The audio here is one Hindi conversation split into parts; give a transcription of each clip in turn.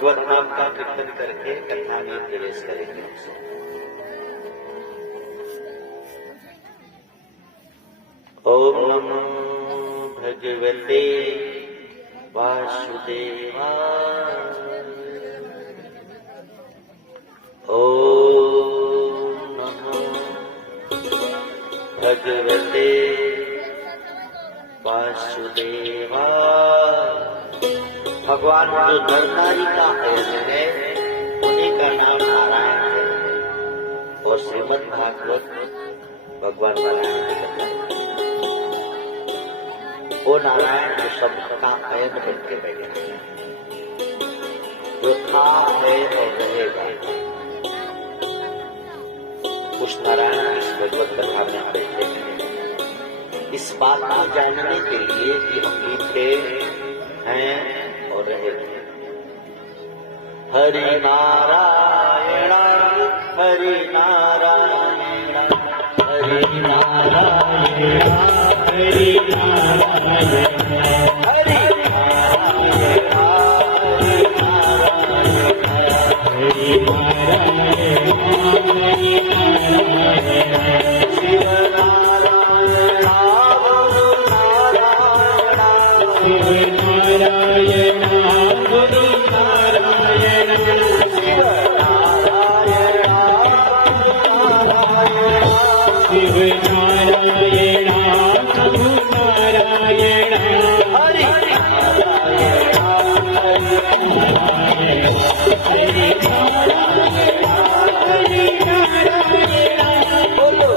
भगवत नाम का कीर्तन करके कथा में प्रवेश करेंगे। ओम नमो भगवते वासुदेवाय। ओम नमो भगवते वासुदेवाय। भगवान जो नरनारी का अयन है उन्हीं का नाम नारायण है। और श्रीमद् भागवत भगवान नारायण की कथा है। वो नारायण जो सबका अयन बनके बैठे हैं, जो था है और रहेगा, उस नारायण इस भगवत कथा में बैठे हैं। इस बात को जानने के लिए कि हम मीठे हैं और रहेंगे। हरि नारायण हरि नारायण हरि नारायण हरि नारायण हरि नारायण हरि नारायण हरि नारायण शिव नारायण शिव नारायण हरि नारायण शिव नारायण शिव नारायण प्रभु नारायण हरि नारायण हरि नारायण हरि नारायण बोलो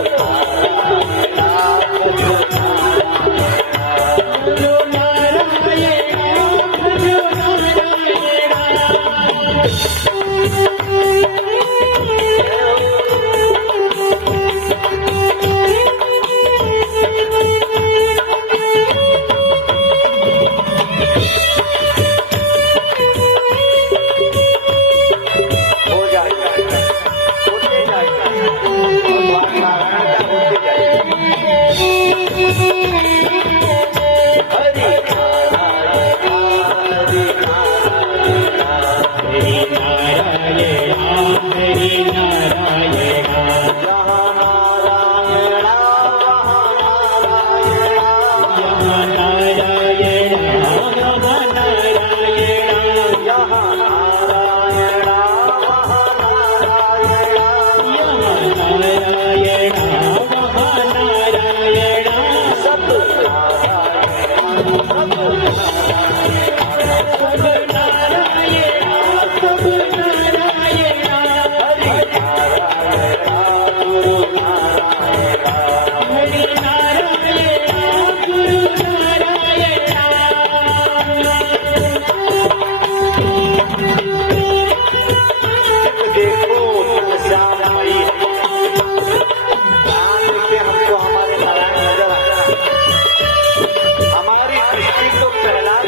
हमारी दृष्टि को प्रहलाद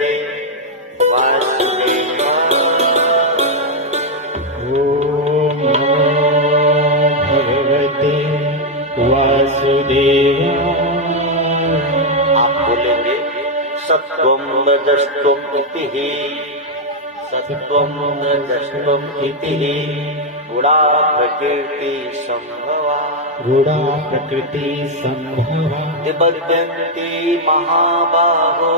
कहते वासुदेव। ओम नमो भगवते वासुदेवाय। आप बोलेंगे सत्वं रजस्त्वं इति, सत्वं रजस्त्वं इति गुणा प्रकृति संभवा, गुणा प्रकृति संभवा। निबध्यन्ते महाबाहो,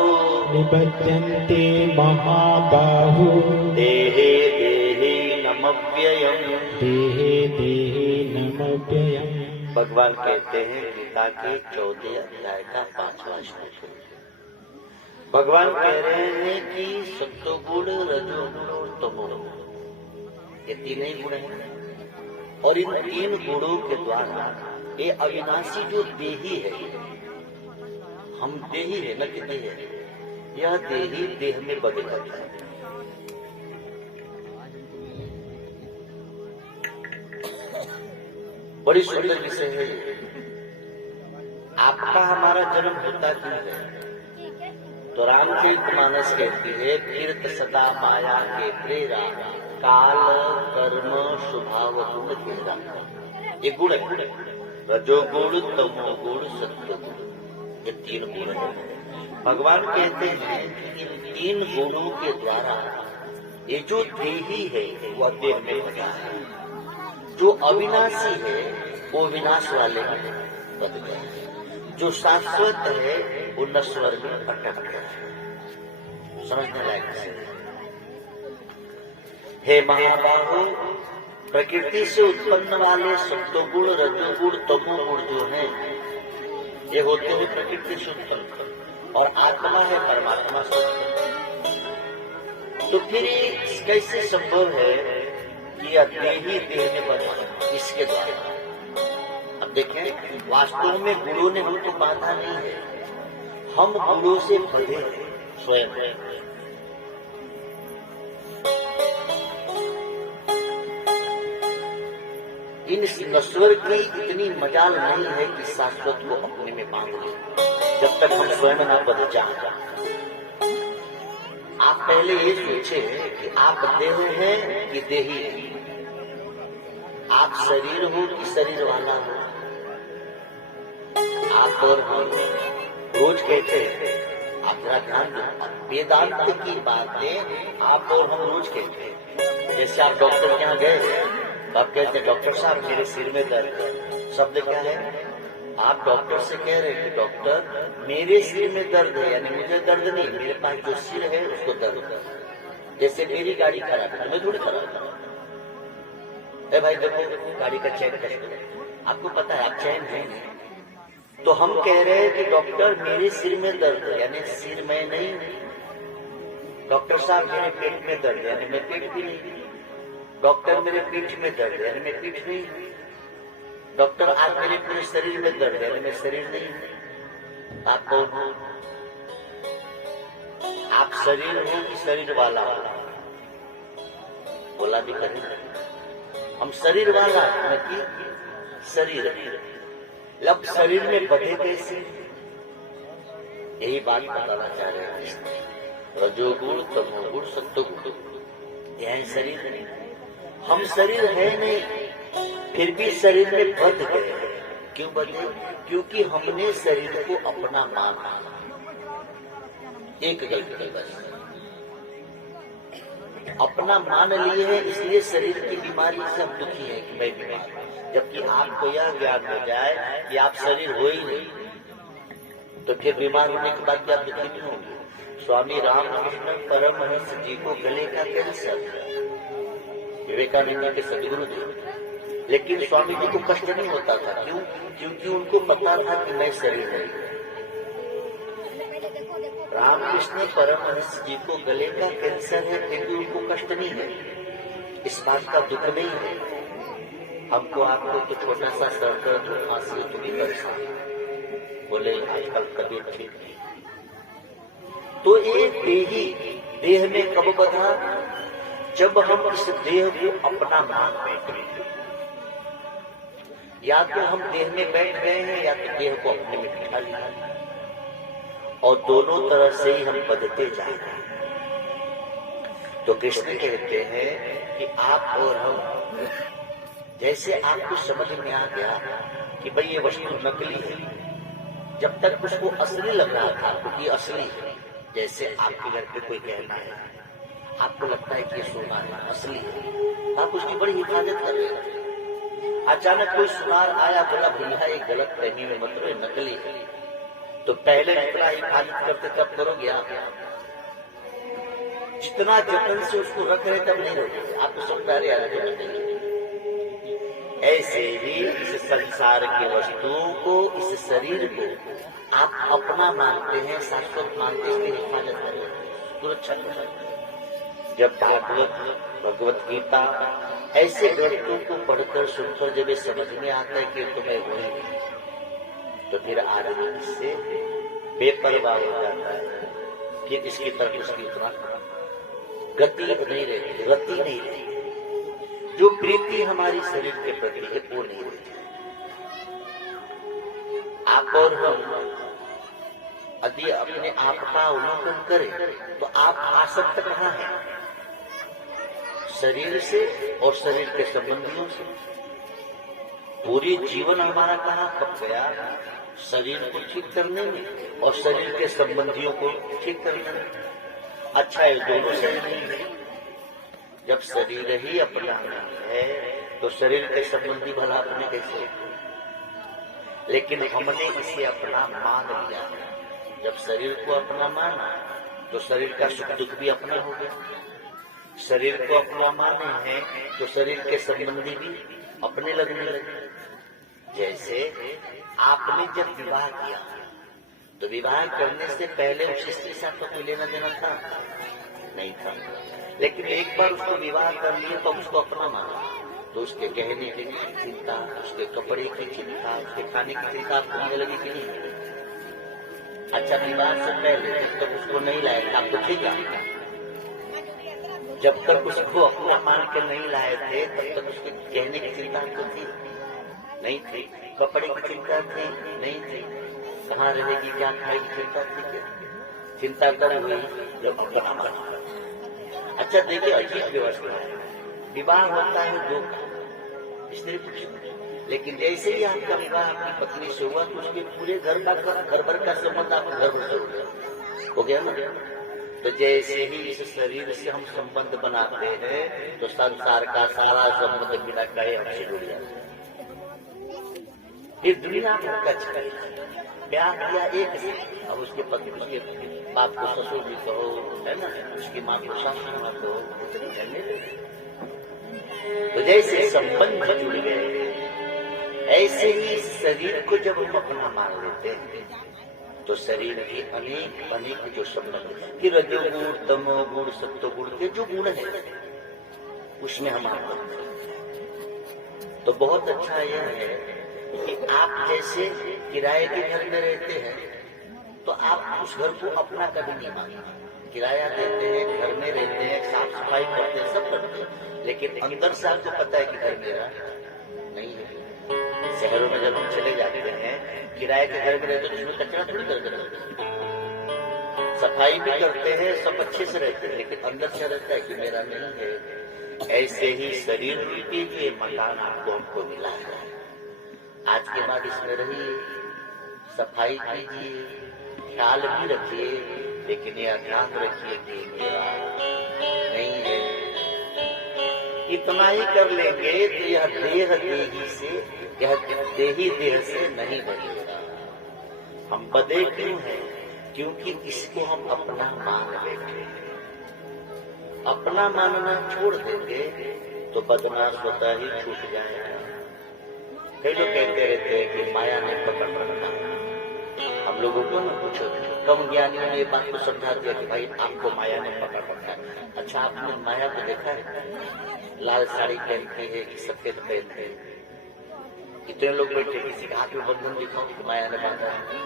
निबध्यन्ते महाबाहो। देहे देहे नमव्ययम्, देहे देहे नमव्ययम्। भगवान कहते हैं गीता के 14 अध्याय का 5वां श्लोक। भगवान कह रहे हैं कि सत्वगुण, रजोगुण और तमोगुण ये तीन ही गुण हैं, और इन तीन गुणों के द्वारा ये अविनाशी जो देही है, हम देही है न कि देह है, यह देही देह में बदल जाता है। बड़ी सुंदर विषय है। आपका हमारा जन्म होता क्यों है? तो रामचरितमानस कहती है कीर्त सदा माया के प्रेरा, काल कर्म स्वभाव गुण घेरा। ये गुण है, रजोगुण, तमोगुण, सत्वगुण, ये तीन गुण है। भगवान कहते हैं कि इन तीन गुणों के द्वारा ये जो देही है वह देह में बना है, जो अविनाशी है वो विनाश वाले में बद गया है, जो शाश्वत है वो नश्वर में अटक गया है। समझने लायक है। हे महाबाहो, प्रकृति से उत्पन्न वाले सत्वगुण, रजोगुण, तमोगुण जो हैं ये होते हैं प्रकृति से उत्पन्न, और आत्मा है परमात्मा से उत्पन्न। तो फिर कैसे संभव है कि यह देही देह में बना? इसके द्वारा। अब देखें, वास्तव में गुणों ने हमको बांधा नहीं है, हम गुणों से बंधे हैं स्वयं। इन नश्वर की इतनी मजाल नहीं है कि शाश्वत को अपने में बांध ले, जब तक हम स्वयं ना बदल जाए। आप पहले ये सोचे कि आप देह हैं कि देही हैं, आप शरीर हो कि शरीर वाला हो। आप और हम रोज कहते हैं, आप जरा ध्यान दो, वेदांत की बातें आप और हम रोज कहते हैं। जैसे आप डॉक्टर के यहाँ गए, आप कहते हैं डॉक्टर साहब मेरे सिर में दर्द है। शब्द क्या है? आप डॉक्टर से कह रहे हैं कि डॉक्टर मेरे सिर में दर्द है, यानी मुझे दर्द नहीं, मेरे पास जो सिर है उसको दर्द है। जैसे मेरी गाड़ी खराब है, मैं थोड़ी खराब है। ए भाई देखो गाड़ी का चेक करो, आपको पता है आप चैन है। तो हम कह रहे हैं कि डॉक्टर मेरे सिर में दर्द है, यानी सिर में नहीं। डॉक्टर साहब मेरे पेट में दर्द है, यानी मैं पेट भी नहीं। डॉक्टर मेरे पीठ में दर्द है, यानी मैं पीठ नहीं। डॉक्टर आज मेरे पूरे शरीर में दर्द है, यानी मैं शरीर नहीं। आप कौन हो? आप शरीर हो कि शरीर वाला हो? बोला भी करें, हम शरीर वाला न कि शरीर। अब शरीर में बधे कैसे? यही बात बताना चाह रहे हैं। रजोगुण, तमोगुण, सत्वगुण, यह शरीर नहीं। हम शरीर है नहीं, फिर भी शरीर में बध गए। क्यों बधे? क्योंकि हमने शरीर को अपना माना। एक गलती बस, अपना मान लिए है, इसलिए शरीर की बीमारी से हम दुखी है कि मैं बीमार हूं। जबकि आपको यह ज्ञान हो जाए कि आप शरीर हो ही नहीं, तो फिर बीमार होने के बाद क्या दुखी नहीं होंगे। स्वामी रामकृष्ण परमहंस जी को गले का कैंसर, विवेकानंद के सदगुरु थे, लेकिन स्वामी जी को कष्ट नहीं होता था। क्यों? क्योंकि उनको पता था कि मैं शरीर नहीं। रामकृष्ण परमहंस जी को गले का कैंसर है, फिर भी उनको कष्ट नहीं है, इस बात का दुख नहीं है। हमको आपको तो छोटा सा सर दर्द, खांसी, थोड़ी परेशानी, बोले आजकल तबीयत ठीक नहीं। तो ये देही देह में कब बधा? जब हम इस देह को अपना मान बैठे। या तो हम देह में बैठ गए हैं, या तो देह को अपने में बिठा लिया। और दोनों तरफ से ही हम बदते जा रहे हैं। तो कृष्ण कहते हैं कि आप और हम, जैसे आपको समझ में आ गया कि भाई ये वस्तु नकली है, जब तक उसको असली लग रहा था क्योंकि असली है। जैसे आपके घर पे कोई गहना है, आपको लगता है कि ये सोना है, असली है, आप उसकी बड़ी हिफाजत कर रहे हैं। अचानक कोई सुनार आया, बोला भैया ये गलत फहमी में मत रहो, नकली है। तो पहले जितना हिफाजत करते तब करोगे आप, जितना जतन से उसको रख रहे तब नहीं रहोगे, आपको समझा रहे यार तो नकली। ऐसे ही इस संसार की वस्तुओं को, इस शरीर को आप अपना मानते हैं, शाश्वत मानते हैं, इसकी हिफाजत करें, सुरक्षा करें। जब भगवत गीता ऐसे ग्रंथों को पढ़कर सुनकर जब ये समझ में आता है कि तुम्हें वही, तो फिर आदमी इससे बेपरवाह हो जाता है कि इसकी तरफ उसकी उतना गति नहीं रहती, रति नहीं रहती। जो प्रीति हमारी शरीर के प्रति है वो नहीं रहती। आप और हम यदि अपने आप का अवलोकन करें तो आप आसक्त कहाँ हैं? शरीर से और शरीर के संबंधियों से। पूरी जीवन हमारा कहाँ खप गया? शरीर को ठीक करने में और शरीर के संबंधियों को ठीक करने में। अच्छा है दोनों शरीर नहीं है। जब शरीर ही अपना है तो शरीर के संबंधी भला अपने कैसे? लेकिन हमने इसे अपना मान लिया। जब शरीर को अपना माना तो शरीर का सुख दुख भी अपना हो गया। शरीर को अपना माने हैं तो शरीर के संबंधी भी अपने लगने लगे। जैसे आपने जब विवाह किया तो विवाह करने से पहले उस स्त्री से आपका कोई लेना देना था? नहीं था। लेकिन एक बार उसको विवाह कर लिए तो उसको अपना माना, तो उसके गहने की चिंता, उसके कपड़े की चिंता, उसके खाने की चिंता आपको होने लगी कि नहीं? अच्छा, विवाह से पहले जब तक उसको नहीं लाए आपको ठीक है, जब तक उसको अपना मान के नहीं लाए थे तब तक उसके गहने की चिंता आपको थी? नहीं थी। कपड़े की चिंता थी? नहीं थी। कहाँ रहेगी, क्या खाएगी, चिंता थी क्या? चिंता तब हुई जब अपना माना। अच्छा देखिए, अजीब व्यवस्था है। विवाह होता है दो का, स्त्री पुरुष, लेकिन जैसे ही आपका विवाह अपनी पत्नी से हुआ तो उसके पूरे घर भर का संबंध आपके घर भर हो गया ना। तो जैसे ही इस शरीर से हम संबंध बनाते हैं तो संसार का सारा संबंध बिना कहे हमसे जुड़ जाता है। ये दुनिया भर का छल, प्यार किया एक से, अब उसके पति उसके बाप को ससुर भी कहो, है ना, उसकी माँ को सासू माँ कहो, तो जैसे संबंध जुड़ गए ऐसे ही शरीर को जब हम अपना मान लेते हैं तो शरीर के अनेक अनेक जो संबंध, कि रजोगुण, तमोगुण, सत्वगुण के जो गुण है उसमें हम आते हैं। तो बहुत अच्छा यह है कि आप जैसे किराए के घर में रहते हैं तो आप उस घर को अपना कभी नहीं मानते। किराया देते हैं, घर में रहते हैं, साफ सफाई करते हैं, सब करते हैं, लेकिन अंदर से आपको पता है कि घर मेरा नहीं है। शहरों में जब हम चले जाते हैं, किराए के घर में रहते हैं, उसमें कचरा थोड़ी करके रहते हैं, सफाई भी करते हैं, सब अच्छे से रहते हैं, लेकिन अंदर से रहता है कि मेरा नहीं है। ऐसे ही शरीर रूपी ये मकान आपको हमको मिला है। आज के बाद इसमें रहिए, सफाई कीजिए, ख्याल भी रखिए, लेकिन यह ध्यान रखिए कि मेरा नहीं है। इतना ही कर लेंगे तो यह देह देही से, यह देही देह से नहीं बनेगा। हम बदे क्यों हैं? क्योंकि इसको हम अपना मान लेते हैं। अपना मानना छोड़ देंगे तो बदना स्वतः ही छूट जाएगा। कई लोग कहते रहते हैं कि माया ने पकड़ रखा। हम लोगों को ना कुछ कम ज्ञानियों ने ये बात को समझा दिया कि भाई आपको माया ने पकड़ रखा है। अच्छा, आपने माया को देखा है? लाल साड़ी पहनते हैं कि सफेद पहनते हैं? कितने लोग बैठे, किसी के हाथ में बंधन दिखाओ कि माया ने बांधा है।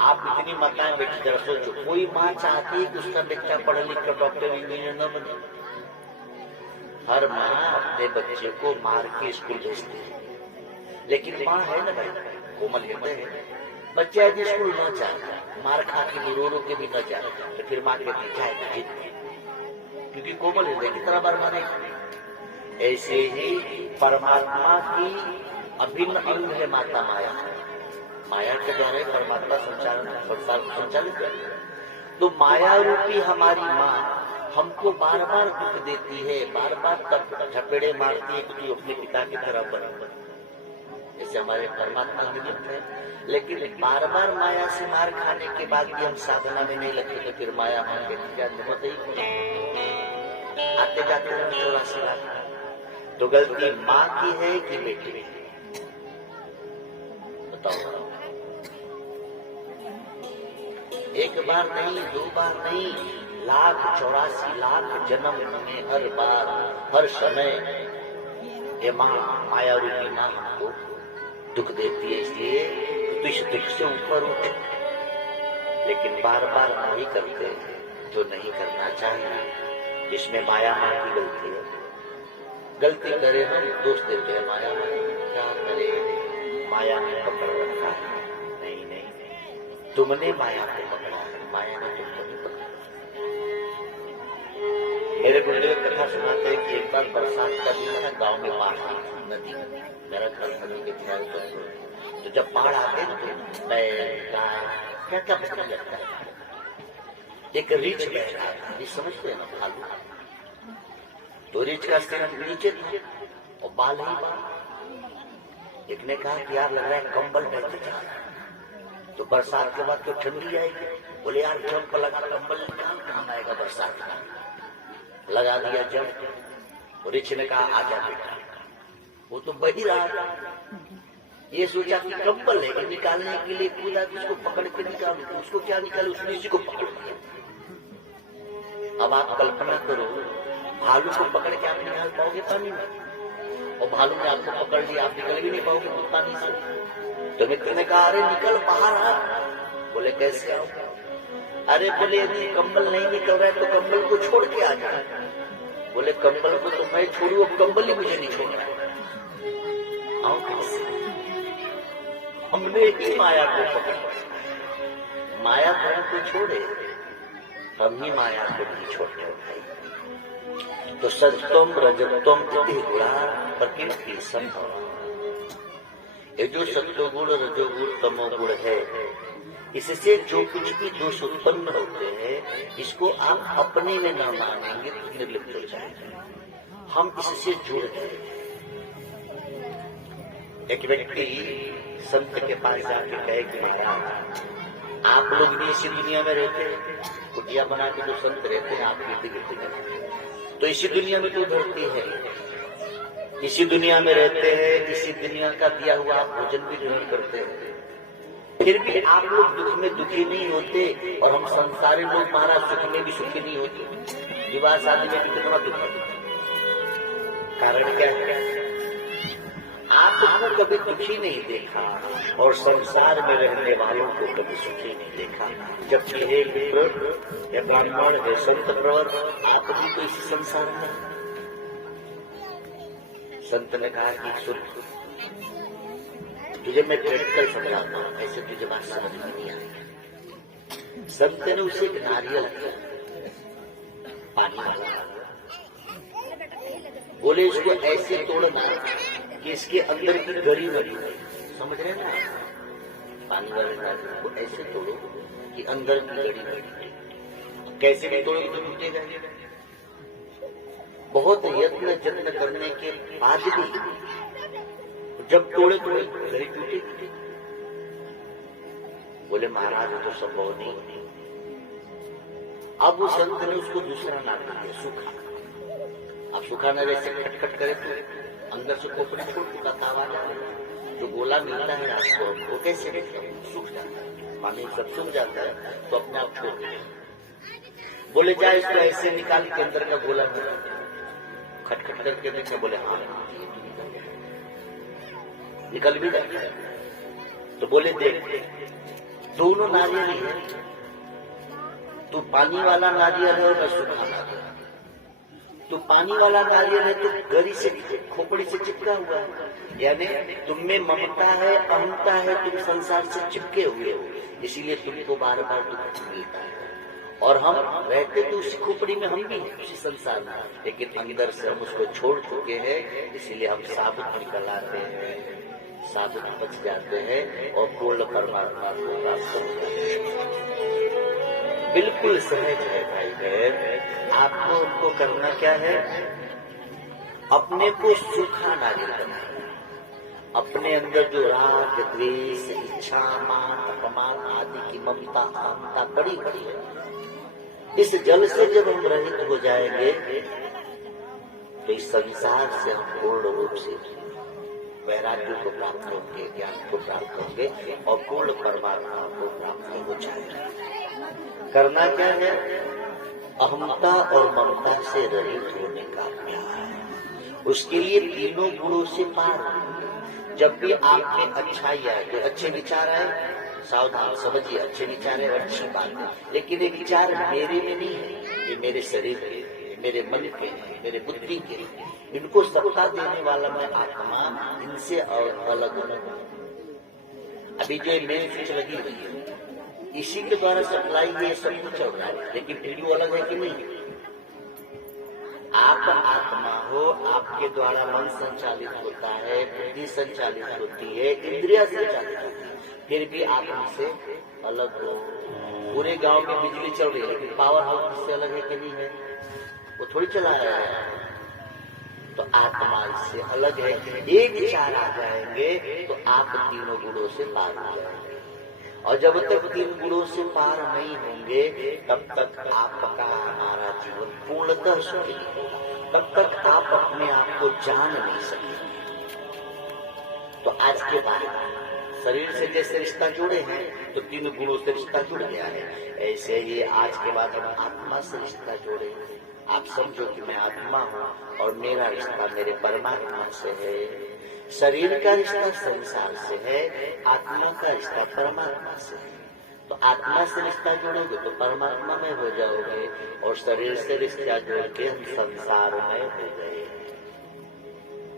आप इतनी माताएं बैठी, जरा सोचो, कोई माँ चाहती है कि उसका बच्चा पढ़ लिख कर डॉक्टर इंजीनियर न बने? हर माँ अपने बच्चे को मार के स्कूल भेजती है, लेकिन माँ है ना भाई, कोमल हृदय है, बच्चे आज स्कूल न जाए, मार खा के रो रो के भी न जाए, तो फिर माँ कहती जाएगा जीत, क्योंकि कोमल हृदय कितना बार मानेगा। ऐसे ही परमात्मा की अभिन्न अंग है माता माया। माया के द्वारा परमात्मा संचालित है। तो माया रूपी हमारी माँ हमको बार बार दुख देती है, बार बार तब झपेड़े मारती है, क्योंकि अपने पिता की तरह बराबर जैसे हमारे परमात्मा निमित्त है। लेकिन बार बार माया से मार खाने के बाद भी हम साधना में नहीं लगते, तो फिर माया मान के क्या हिम्मत ही आते जाते हैं 84 लाख। तो गलती माँ की है कि बेटी की? बताओ। एक बार नहीं, 2 बार नहीं, 1,84,00,000 जन्म में हर बार हर समय ये माँ माया रूपी माँ हमको दुख देती है। इसलिए तो इस दुख से ऊपर उठे, लेकिन बार बार नहीं करते जो नहीं करना चाहिए। इसमें माया माँ की गलती है। गलती करे हम दोष देते हैं माया माँ, क्या करे माया ने पकड़ रखा है। नहीं नहीं, तुमने माया को पकड़ा है, माया ने तुमको नहीं पकड़ा। मेरे गुरुदेव कथा सुनाते हैं कि एक बार बरसात का दिन था, गांव में बाढ़ आई थी, नदी, मेरा घर नदी के किनारे पर। तो जब बाढ़ आते तो क्या क्या पकड़ लगता है। एक रीछ बैठा था, ये समझते हैं ना, भालू। तो रीछ का सिर नीचे था और बाल ही बाल। एक ने कहा कि यार लग रहा है कंबल डालते जा, तो बरसात के बाद तो ठंडी आएगी। बोले यार जंप लगा, कंबल निकाल, काम आएगा बरसात का। लगा दिया जंप। रीछ ने कहा आजा बेटा। वो तो बही रहा था, ये सोचा कि कंबल है, निकालने के लिए कूदा, उसको पकड़ के निकाल। उसको क्या निकाले, उसने इसी को पकड़ लिया। अब आप कल्पना करो, भालू को पकड़ के आप निकाल पाओगे पानी में? और भालू ने आपको पकड़ लिया, आप निकल भी नहीं पाओगे पानी से। तो मित्र ने कहा अरे निकल बाहर आ। बोले कैसे आओ? अरे बोले यदि कंबल नहीं निकल रहा है तो कंबल को छोड़ के आ जाए। बोले कंबल को तो मैं छोड़ू, अब कंबल ही मुझे नहीं छोड़ रहा है, आओ कैसे? हमने ही माया को पकड़ा, माया को हमको छोड़े, हम ही माया को नहीं छोड़ते भाई। तो सत्वम रजतम प्रकृति संभव। ये जो सत्वगुण रजोगुण तमोगुण है, इससे जो कुछ भी दोष उत्पन्न होते हैं, इसको आप अपने में न मानेंगे तो निर्लिप्त हो जाएंगे। हम इससे जुड़ गए। एक व्यक्ति संत के पास जाके कहे कि आप लोग भी इसी दुनिया में रहते हैं, कुटिया बना के जो संत रहते हैं आप गिरते गिरते, तो इसी दुनिया में तो धरती है, इसी दुनिया में रहते हैं, इसी दुनिया का दिया हुआ आप भोजन भी ग्रहण करते हैं, फिर भी आप लोग दुख में दुखी नहीं होते और हम संसारी लोग महाराज सुख में भी सुखी नहीं होते। विवाह शादी में भी कितना दुख है। कारण क्या है? आपको कभी दुखी नहीं देखा और संसार में रहने वालों को कभी सुखी नहीं देखा। जबकि हे मित्र, हे ब्राह्मण, हे संत प्रवर, आप भी तो इसी संसार में। संत ने कहा कि सुन, तुझे मैं प्रैक्टिकल समझाता हूँ, ऐसे तुझे बात समझ में नहीं आएगी। संत ने उसे एक नारियल पानी वाला, बोले इसको ऐसे तोड़ना कि इसके अंदर की गरी भरी है, समझ रहे ना? पानी वाले नारियल को ऐसे तोड़ो कि अंदर की गरी भरी। कैसे भी तोड़ोगे तो टूटेगा। बहुत यत्न करने के बाद भी जब तोड़े तो गरी टूटेगी। बोले महाराज तो संभव नहीं। अब उस संत ने उसको दूसरा नाम दिया, सूखा। अब सूखा न वैसे खटखट करे तो अंदर से खोपड़ी छोड़ देता था, आवाज आ रही। जो गोला मिलता है आपको वो कैसे सूख जाता है, पानी सब सूख जाता है तो अपने आप छोड़ देता। बोले जाए इसको ऐसे निकाल के अंदर का गोला खटखट करके देखे। बोले हाँ निकल भी जाता है। तो बोले देख दोनों नारियल है, तू पानी वाला नारियल है और मैं सूखा नारियल। तो पानी वाला नारियल है तो गरी से खोपड़ी से चिपका हुआ है, यानी तुम में ममता है, अहंता है, तुम संसार से चिपके हुए हो, इसीलिए तुमको बार बार दुख मिलता है। और हम रहते तो उसी खोपड़ी में हम भी हैं, उसी संसार में, लेकिन अंदर से हम उसको छोड़ चुके हैं, इसीलिए हम साबुत निकल आते हैं, साबुत बच जाते हैं और पूर्ण परमात्मा को प्राप्त हो जाते हैं। बिल्कुल सहज है भाई बहन। आपको करना क्या है? अपने को सूखा नारियल बनाना। अपने अंदर जो राग, द्वेष, इच्छा, मान, अपमान आदि की ममता, अहंता बड़ी बड़ी है, इस जल से जब हम रहित हो जाएंगे तो इस संसार से हम पूर्ण रूप से वैराग्य को प्राप्त होंगे, ज्ञान को प्राप्त होंगे और पूर्ण परमात्मा को प्राप्त हो जाएंगे। करना क्या है? अहंता और ममता से रहित होने का अभ्यास। उसके लिए तीनों गुणों से पार होंगे। जब भी आप में अच्छाई आए, तो अच्छे विचार आए, सावधान समझिए, अच्छे विचार है अच्छी बात है, लेकिन ये विचार मेरे में नहीं है, ये मेरे शरीर के, मेरे मन के, मेरे बुद्धि के, इनको सत्ता देने वाला मैं आत्मा, इनसे अलग अलग। अभी जो मेरी स्विच लगी हुई है, इसी के द्वारा सप्लाई ये सब कुछ चल रहा है, लेकिन वीडियो अलग है कि नहीं? आप आत्मा हो, आपके द्वारा मन संचालित होता है, बुद्धि संचालित होती है, इंद्रिया संचालित होती है, फिर भी आप इनसे अलग हो। पूरे गांव में बिजली चल रही है, लेकिन पावर हाउस इससे अलग है कि नहीं है? वो थोड़ी चला रहा है। तो आत्मा इससे अलग है। एक विचार आ जाएंगे तो आप तीनों गुणों से पार हो जाएंगे, और जब तक तीन गुणों से पार नहीं होंगे तब तक आपका हमारा जीवन पूर्णतः सुखी नहीं होगा, तब तक आप अपने आप को जान नहीं सकेंगे। तो आज के बाद शरीर से जैसे रिश्ता जुड़े हैं तो तीन गुणों से रिश्ता जुड़ गया है, ऐसे ही आज के बाद हम आत्मा से रिश्ता जोड़े। आप समझो कि मैं आत्मा हूँ और मेरा रिश्ता मेरे परमात्मा से है। शरीर का रिश्ता संसार से है, आत्मा का रिश्ता परमात्मा से है। तो आत्मा से रिश्ता जोड़ोगे तो परमात्मा में हो जाओगे, और शरीर से रिश्ता जोड़ के हम संसार में हो गए।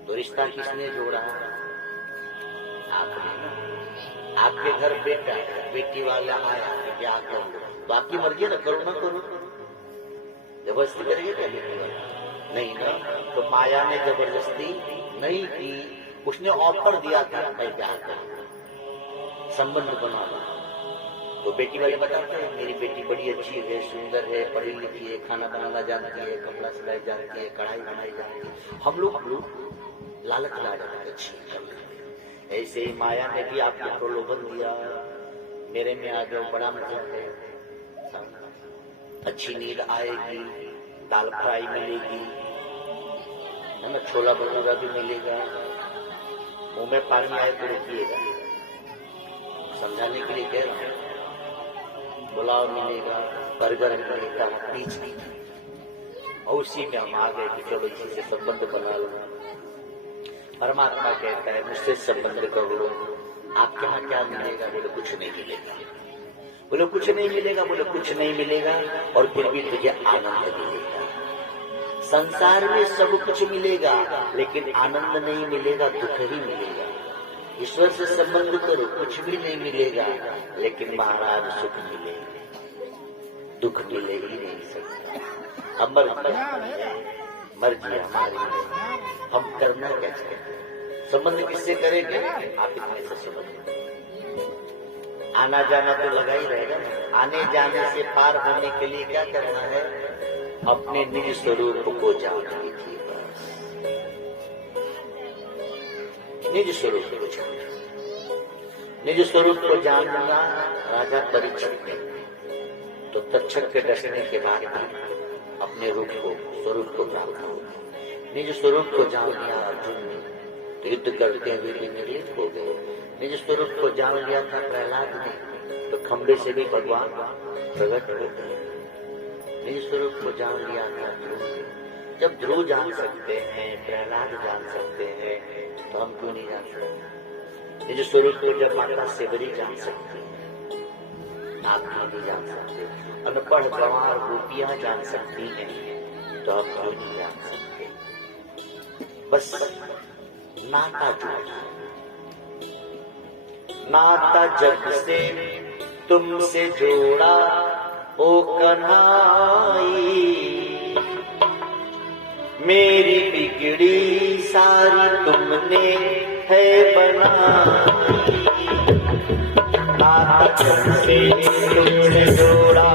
तो रिश्ता किसने जोड़ा? आपने। आपके घर बेटा बेटी वाला आया, क्या करो? बाकी मर्जी ना करो, ना करो, जबरदस्ती करेंगे क्या बेटी वाला? नहीं ना। तो माया ने जबरदस्ती नहीं की, उसने ऑफर दिया था, मैं क्या करूं, संबंध बना लो। तो बेटी वाले बताते हैं मेरी बेटी बड़ी अच्छी है, सुंदर है, पढ़ी लिखी है, खाना बनाना जानती है, कपड़ा सिलाई जानती है, कढ़ाई बनाई जानती है। हम लोग लालच ला जाते हैं अच्छी करने। ऐसे ही माया ने भी आपको प्रलोभन दिया, मेरे में आ जाओ, बड़ा मजा है, अच्छी नींद आएगी, दाल फ्राई मिलेगी, है ना, छोला भटूरा भी मिलेगा, मुंह में पानी आए तो रुकिएगा, समझाने के लिए कह रहा हूँ। पुलाव मिलेगा, बर्गर मिलेगा, पिज्जा, और उसी में हम आ गए कि चलो इसी से संबंध बना लो। परमात्मा कहता है मुझसे संबंध करो। आपके यहाँ क्या मिलेगा? बोले कुछ नहीं मिलेगा। बोले कुछ नहीं मिलेगा? बोले कुछ नहीं मिलेगा, और फिर भी तुझे आनंद मिलेगा। संसार में सब कुछ मिलेगा, लेकिन आनंद नहीं मिलेगा, दुख ही मिलेगा। ईश्वर से संबंध करो, कुछ भी नहीं मिलेगा, लेकिन महाराज सुख मिलेगा, दुख मिले ही नहीं सकता। अब मर्जी हमारी है, हम करना क्या चाहते? संबंध किससे करेंगे? आप इतने से संबंध, आना जाना तो लगा ही रहेगा ना। आने जाने से पार होने के लिए क्या करना है? अपने निज स्वरूप को जान लीजिए, बस निज स्वरूप को जान। निज स्वरूप को जानना राजा परीक्षित ने, तो तक्षक के डसने के बाद अपने रूप को, स्वरूप को प्राप्त हो। निज स्वरूप को जान लिया अर्जुन ने, तो युद्ध करते हुए भी निर्लिप्त हो गए। निज स्वरूप को जान लिया था प्रहलाद ने, तो खंबे से भी भगवान प्रकट हो गए। निज स्वरूप को जान लिया था ध्रुव ने। जब ध्रुव जान सकते हैं, प्रहलाद जान सकते हैं, तो हम क्यों नहीं जान सकते? निज स्वरूप को जब माता सेवरी जान सकती है, आप क्यों नहीं जान सकते? अनपढ़ गंवार गोपियां जान सकती हैं, तो आप क्यों नहीं जान सकते? बस नाता जोड़ा, नाता जब से तुमसे जोड़ा ओ कन्हाई, मेरी बिगड़ी सारी तुमने है बनाई। नाता जब से तुमसे जोड़ा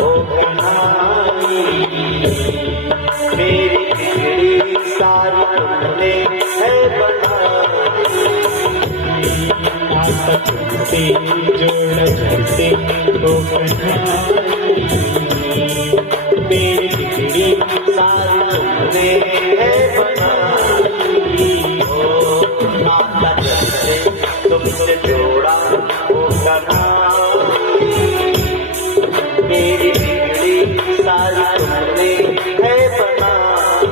ओ कन्हाई, मेरी बिगड़ी सारी तुमने है बनाई। नाता तुमसे जोड़ा जैसे ओ कन्हाई, मेरी बिगड़ी सारी तुमने है बनाई। ओ नाता जब से तुमसे जोड़ा ओ कन्हाई, मेरी बिगड़ी सारी तुमने है बनाई।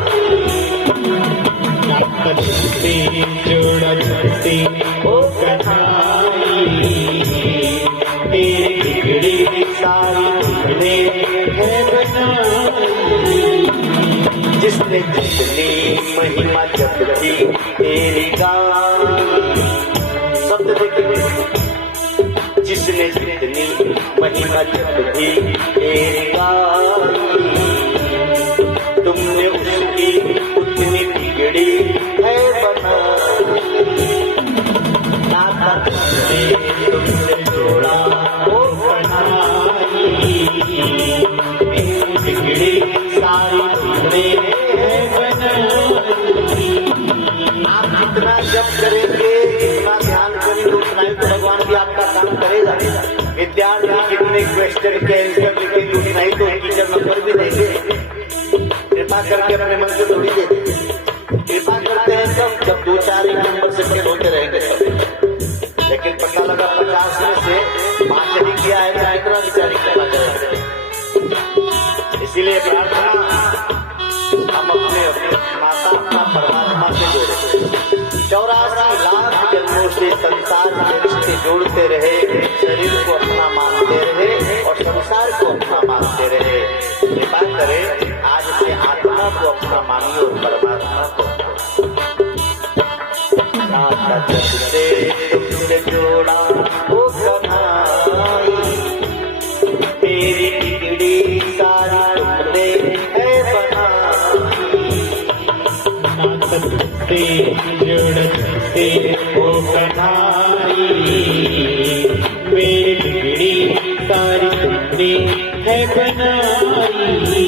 नाता तुमसे जोड़ा जैसे ओ कन्हाई, मेरी बिगड़ी सारी तुमने है बनाई। जिसने जितनी महिमा जप की तेरी गाई, शब्द देखिए, जिसने जितनी महिमा जप की तेरी गाई, तुमने उसकी उतनी बिगड़ी है बनाई। नाता तुमसे जोड़ा ओ कन्हाई, मेरी बिगड़ी सारी तुमने है बनाई। आप जितना जप करेंगे, जितना ध्यान करेंगे, उतना ही तो भगवान भी आपका काम करेगा। विद्यार्थी जितने क्वेश्चन के आंसर लिखेंगे, उतना ही तो टीचर नंबर भी देंगे। कृपा करके अपने मन को थोड़ी दे देंगे। कृपा करते हैं सब जब 2-4 नंबर से फेल होते रहेंगे सब। लेकिन पता लगा 50 में से 5 नहीं किया है, तो कितना विचारी करना चाहिए। इसीलिए प्रार्थना हम अपने माता अपना परमात्मा से जोड़े। 84 लाख जन्मों से संसार के रिश्ते जोड़ते रहे, शरीर को अपना मानते रहे और संसार को अपना मानते रहे। कृपा करें आज से आत्मा को अपना मानिए और परमात्मा को। नाता जब से तुमसे जोड़ा ओ कन्हाई, मेरी बिगड़ी सारी तुमने है बनाई। नाता तुमसे जोड़ा जैसे ओ कन्हाई, मेरी बिगड़ी सारी तुमने है बनाई।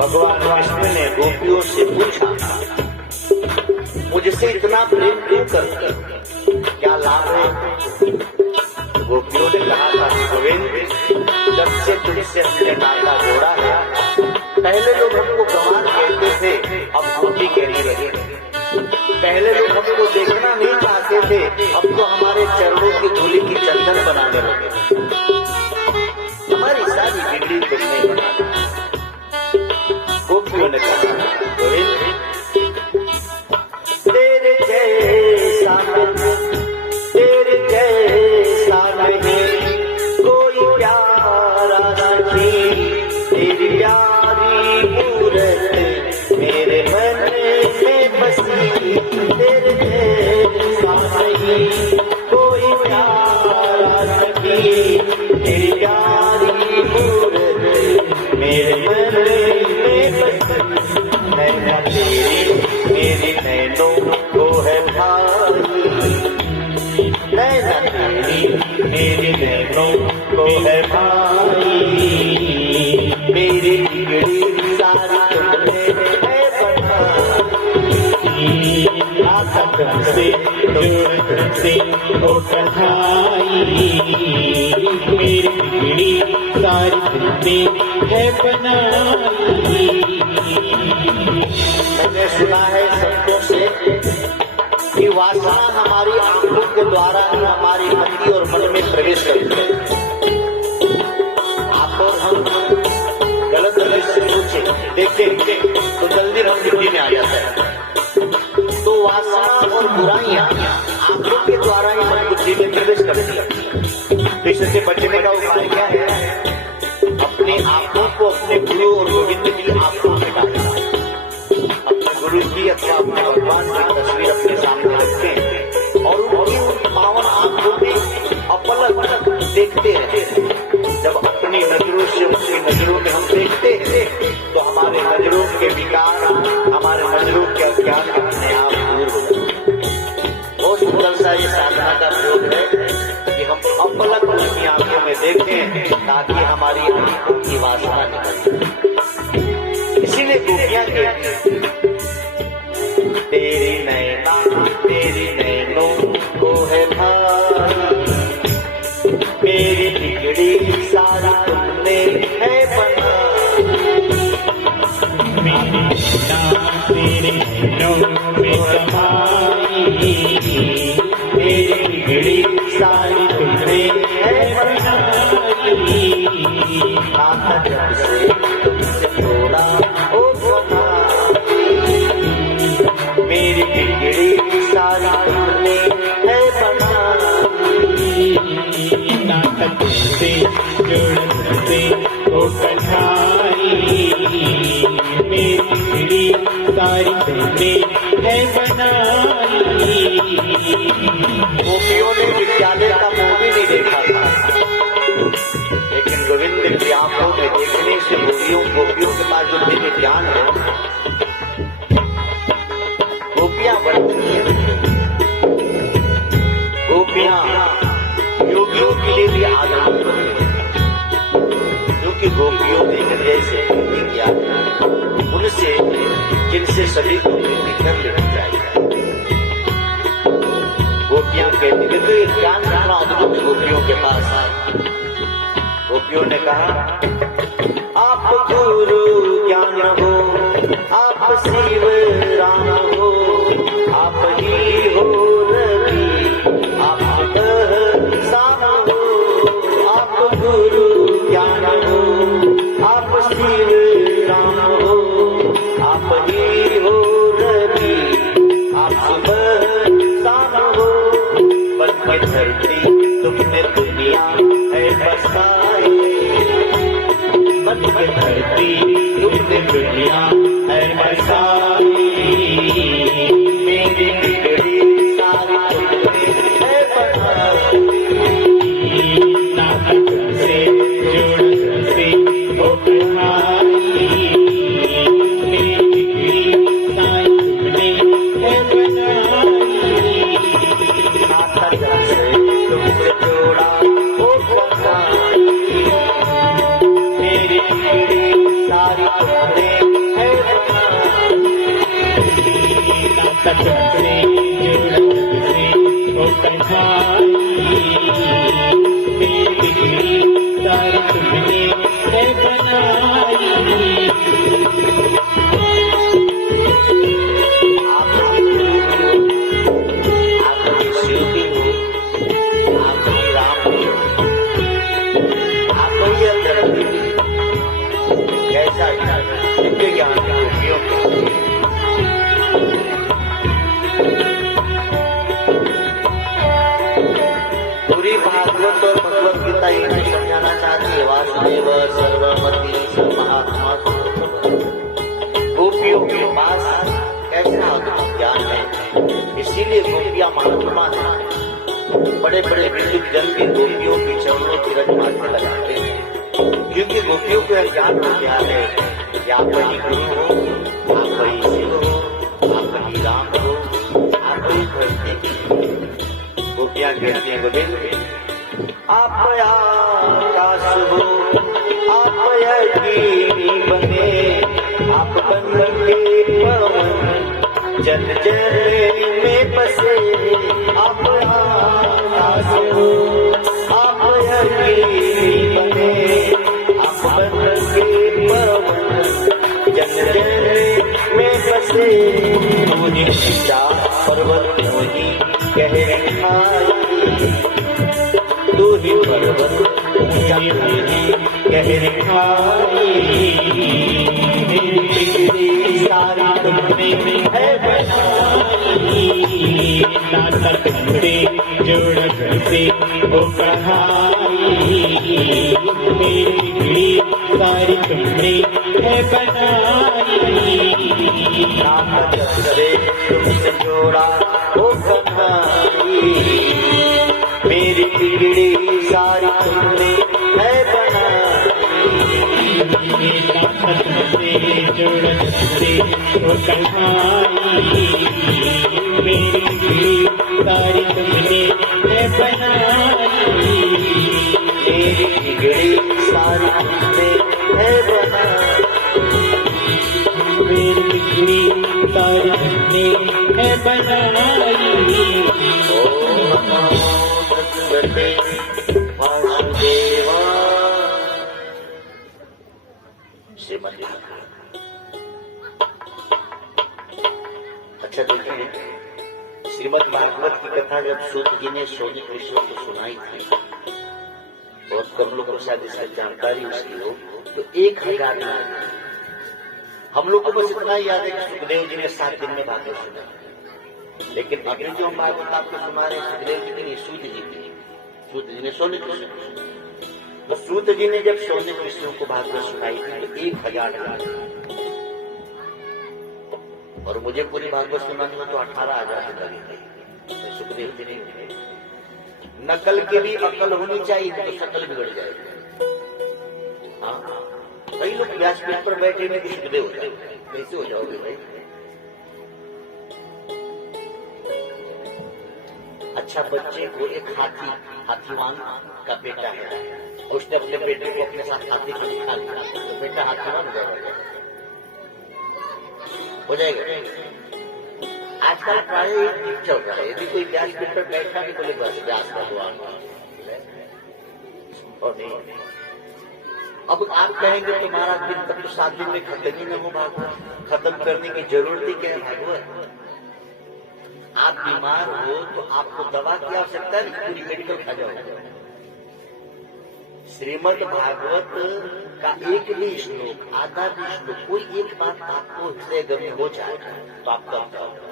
भगवान कृष्ण ने गोपियों से पूछा, मुझसे इतना प्रेम क्यों करते, क्या लाभ है? गोपियों ने कहा था, गोविंद, जब से तुझसे हमने नाता जोड़ा है, पहले लोग हमको गंवार कहते थे, अब गोपी कहने लगे। पहले लोग हमको देखना नहीं चाहते थे, अब तो हमारे चरणों की धूली की चंदन बनाने लगे। हमारी सारी बिगड़ी कुछ नहीं बनाना। गोपियों ने कहा, गोविंद, तेरे जैसा नहीं कोई प्यारा सखी, तेरी प्यारी मूरत मेरे मन में बसी। तेरे जैसा नहीं कोई प्यारा सखी, तेरी प्यारी मूरत मेरे मन में बसी। नैना तेरी मेरी नैनों को है भाई, नैना तेरी मेरी नैनों को है भाई। मेरी बिगड़ी सारी तुमने है बनाई। नाता तुमसे जोड़ा जैसे ओ कन्हाई, मेरी बिगड़ी सारी तुमने है बनाई। मैंने सुना है संतों से कि वासना हमारी आंखों के द्वारा ही हमारी मति और मन में प्रवेश करती है। आप और हम गलत से सोचे देखें तो जल्दी हम बुद्धि में आ जाता है। तो वासना और बुराइयां आंखों के द्वारा ही मन बुद्धि में प्रवेश करती है। तो इससे बचने का उपाय क्या है? अपने अपनी आंखों को अपने गुरु और गोविंद की आंखों में डाला, अपने गुरु की अथवा अपने भगवान की तस्वीर अपने सामने रखें और उनकी उन पावन आंखों में अपलक देखते रहे। जब अपनी नजरों से उनकी नजरों में हम देखते हैं तो हमारे नजरों के विकार, हमारे नजरों के अज्ञान अपने आप दूर हो जाते। बहुत सुंदर सा ये साधना का प्रयोग है कि हम अपलक उनकी आंखों में देखें ताकि हमारी आंखों की वासना निकल जाए। इसीलिए गोपियां कहती तेरी नैना तेरी नैनों को है भाई, मेरी बिगड़ी सारी तुमने है बना, मेरी नाम तेरे नैनों में समाई, मेरी बिगड़ी सारी तुमने है बनाई, नाता जब से तुमसे थोड़ा ओ बना, मेरी बिगड़ी सारी तुमने है बनाई, नाटक से जुड़ते ओ कन्हाई, मेरी बिगड़ी सारी तुमने है बनाई। गोपियों ने विद्यालय का मुंह भी नहीं देखा था, लेकिन गोविंद की आंखों में देखने से गोपियों के पास जो दिव्य ज्ञान है, गोपियां बनती हैं। गोपियां योगियों के लिए भी आदर्श होती हैं, क्योंकि गोपियों ने हृदय से भक्ति किया, उनसे जिनसे सभी को मुक्ति कर लेनी चाहिए। गोपियां कहती थी तो ये ज्ञान कितना अद्भुत गोपियों के पास आए। गोपियों ने कहा आप गुरु ज्ञान हो, आप शिव राम हो, आप ही हो रवि, आप शाम हो, आप गुरु ज्ञान हो, आप शिव राम हो, आप ही हो रवि, आप शाम हो, बन के धरती तुमने दुनिया है बसाई, बन के धरती तुमने दुनिया है बसाई, मेरी बिगड़ी सारी तुमने है बनाई, नाटक से जुड़ते ओ कन्हाई, मेरी बिगड़ी सारी तुमने है बनाई, नाता जब से तुमसे जोड़ा ओ बनाई, मेरी बिगड़ी सारी तुमने है बनाई, नाटक से जुड़ते ओ कन्हाई, मेरी बिगड़ी सारी तुमने है बनाई। आप ही गुरु हो, आप ही शिव भी हो, आप ही राम भी हो, आप ही धरती भी हो। कैसा दिव्य ज्ञान गोपियों को पूरी भागवत और भगवत गीता ये समझाना चाहती है। वासुदेव सर्वमति सर्वमहात्मा, गोपियों के पास ऐसा अद्भुत ज्ञान है, इसीलिए गोपियां महात्मा है। बड़े बड़े विद्युत जन भी गोपियों की चरणों की रज मारने लगाते हैं, क्योंकि गोपियों को यह ज्ञान हो गया है कि आप ही गुरु हो, आप ही शिव हो, आप ही राम हो, आप ही धरती की। गोपियां कहती हैं गोविंद आप आकाश हो, आप अग्नि बने, आप बन के पवन जन जन में बसे, आप आकाश हो, आप अग्नि बने, आप बन के पवन जन जन में बसे, मुझे पर्वत मोही कह खाई, तू ही पर्वत कह खाई, मेरी बिगड़ी सारी तुमने है बनाई, नाटक से जुड़ते ओ कन्हाई, मेरी बिगड़ी बनाई। नाम जप करे तुमसे जोड़ा हो कन्हाई, मेरी बिगड़ी सारी तुमने है बनाई। से जोड़त से वो कन्हाई, मेरी सारी तुमने है बनाई। मेरी बिगड़ी सारी तुमने है बनाई, मेरी बिगड़ी सारी तुमने है बनाई। ओम नमो भगवते वासुदेवा। श्रीमद् भागवत। अच्छा देखिए, श्रीमद् भागवत की कथा जब सूत जी ने शौनक ऋषि को सुनाई थी, और कम लोगों को शायद इसकी जानकारी उसकी हो, तो 1000 दिन हम लोग को बस इतना ही याद है कि सुखदेव जी ने 7 दिन में भागवत सुना। लेकिन अभी जो हम भागवत आपको सुना रहे हैं, सुखदेव जी की नहीं, सूत जी की। सूत जी ने शौनक ऋषि को सुनाई। तो सूत जी ने जब शौनक ऋषियों को भागवत सुनाई थी तो 1000 दिन, और मुझे पूरी भागवत सुनाने में तो 18,000 दिन लगे थे। सुखदेव जी ने नकल की भी अकल होनी चाहिए, तो शकल बिगड़ जाएगी। हाँ, कई लोग व्यासपीठ पर बैठे में सुखदेव हो जाएंगे, कैसे हो जाओगे भाई? अच्छा, बच्चे को एक हाथीवान का बेटा है, उसने अपने बेटे को अपने साथ हाथी को निकाल दिया, तो बेटा हाथीवान हो जाएगा। आजकल प्राय एक गीत चल रहा है, यदि कोई व्यासपीठ पर बैठा नहीं बोले बस व्यास भगवान। और नहीं, अब आप कहेंगे तो महाराज दिन तक तो 7 दिन में खत्म ही न हो भागवत, खत्म करने की जरूरत ही क्या है भागवत? आप बीमार हो तो आपको दवा की आवश्यकता है, पूरी मेडिकल खा जाओ। श्रीमद् भागवत का एक भी श्लोक, आधा भी श्लोक, कोई एक बात आपको हृदय गर्म हो जाए तो आप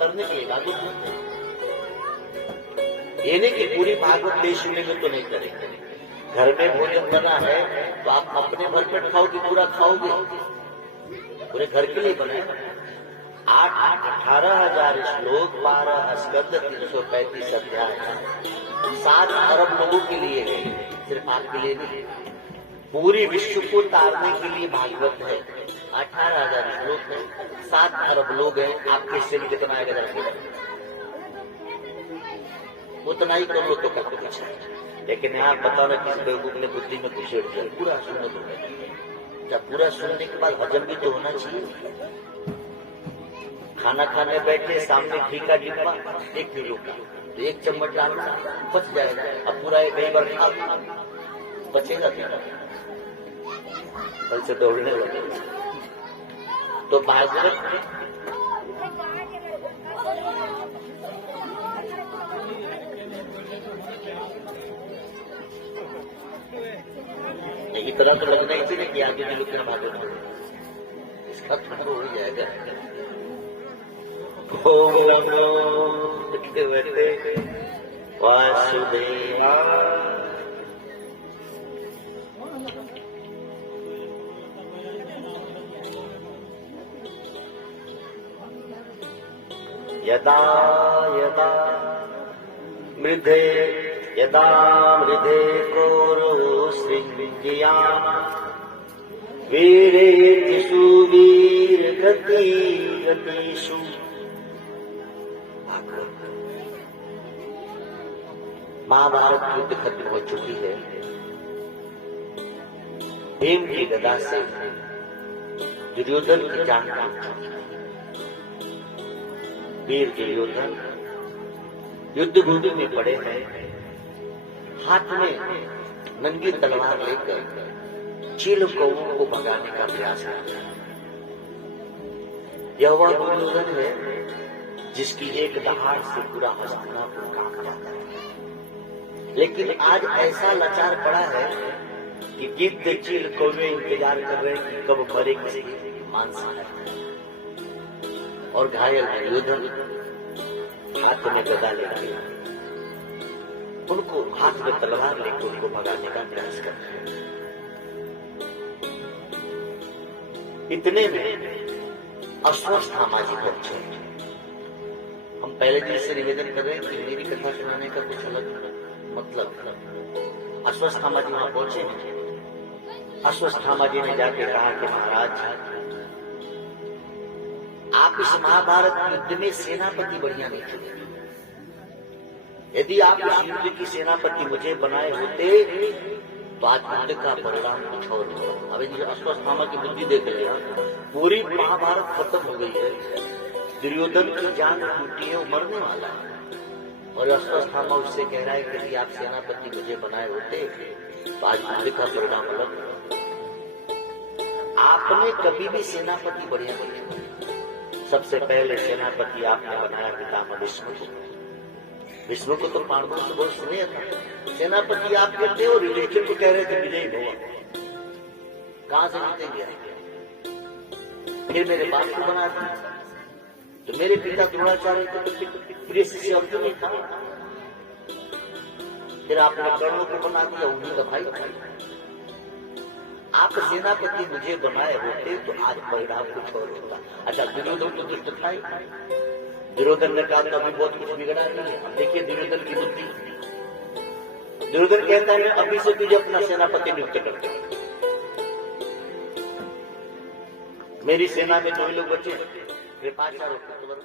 करने के लिए भागवत, ये नहीं कि पूरी भागवत ले सुनेंगे तो नहीं करेंगे। घर में भोजन बना है तो आप अपने भर पेट खाओगे, पूरा खाओगे, पूरे घर के लिए बने। 18,000 श्लोक, 12 स्कंद, 335 अध्याय, 7 अरब लोगों के लिए है, सिर्फ आपके लिए नहीं। पूरी विश्व को तारने के लिए भागवत है। 18,000 श्लोक है, 7 अरब लोग हैं, आपके हिस्से में कितना आएगा जरा, उतना ही कर लो तो कर कुछ। लेकिन यहाँ बताओ ना, किस बेवकूफ ने बुद्धि में कुछ पूरा सुनने दो। जब पूरा सुनने के बाद हजम भी तो होना चाहिए। खाना खाने बैठे, सामने घी का डिब्बा 1 किलो का, तो 1 चम्मच डालना, बच जाएगा। अब पूरा एक बार खा बचेगा क्या? कल से दौड़ने लगे। तो भागवत इतना तो लगना ही चाहिए कि आगे भी लोग भागवत, इसका थोड़ा हो जाएगा। ओम नमो भगवते वासुदेवाय। यदा यदा मृधे क्रोरो सृङ्गियाम् वीरेतिषु वीरगतिषु। महाभारत युद्ध खत्म हो चुकी है। भीम की गदा से दुर्योधन की जान काट चुकी है। वीर दुर्योधन युद्ध भूमि में पड़े हैं, हाथ में नंगी तलवार लेकर चील कौओं को भगाने का प्रयास करते हैं। यह वह दुर्योधन है जिसकी एक दहाड़ से पूरा हस्तिनापुर कांप जाता है। लेकिन आज ऐसा लाचार पड़ा है कि गिद्ध चील कौवे इंतजार कर रहे हैं कि कब मरे किसी मांस और घायल दुर्योधन हाथ में गदा लेके उनको हाथ में तलवार लेकर उनको भगाने का प्रयास करते हैं। इतने में अश्वत्थामा जी पहुंचे। हम पहले दिन से निवेदन कर रहे हैं कि मेरी कथा सुनाने का कुछ अलग मतलब। अश्वत्थामा जी वहां पहुंचे। अश्वत्थामा जी ने जाके कहा कि महाराज, आप इस महाभारत युद्ध में सेनापति बढ़िया नहीं थे। यदि आप इस युद्ध की सेनापति मुझे बनाए होते तो आज युद्ध का परिणाम कुछ और होता। अब ये अश्वत्थामा की बुद्धि देख लिया, पूरी महाभारत खत्म हो गई है, दुर्योधन की जान टूटी है, वो मरने वाला है, और अश्वत्थामा उससे कह रहा है कि यदि आप सेनापति मुझे बनाए होते तो आज युद्ध का परिणाम अलग होता। आपने कभी भी सेनापति बढ़िया नहीं किया। सबसे पहले सेनापति आपने बनाया पितामह विष्णु को। विष्णु को तो पांडवों से बहुत स्नेह था। सेनापति आप कहते हो, युधिष्ठिर को कह रहे थे विजयी भव, कहां से जीतेंगे? फिर मेरे बाप को बना दिया, तो मेरे पिता द्रोणाचार्य को प्रिय शिष्य अर्जुन ही था। फिर आपने कर्णों को बना दिया, उन्हीं का भाई था। आप सेनापति मुझे बनाए होते तो आज परिणाम कुछ और होता। अच्छा, दुर्योधन तो दुष्ट था ही। दुर्योधन ने कहा तो अभी बहुत कुछ बिगड़ा नहीं है। अब देखिए दुर्योधन की बुद्धि। दुर्योधन कहता है अभी से तुझे अपना सेनापति नियुक्त करते हैं। मेरी सेना में 2 लोग बचे, कृपाचार्य और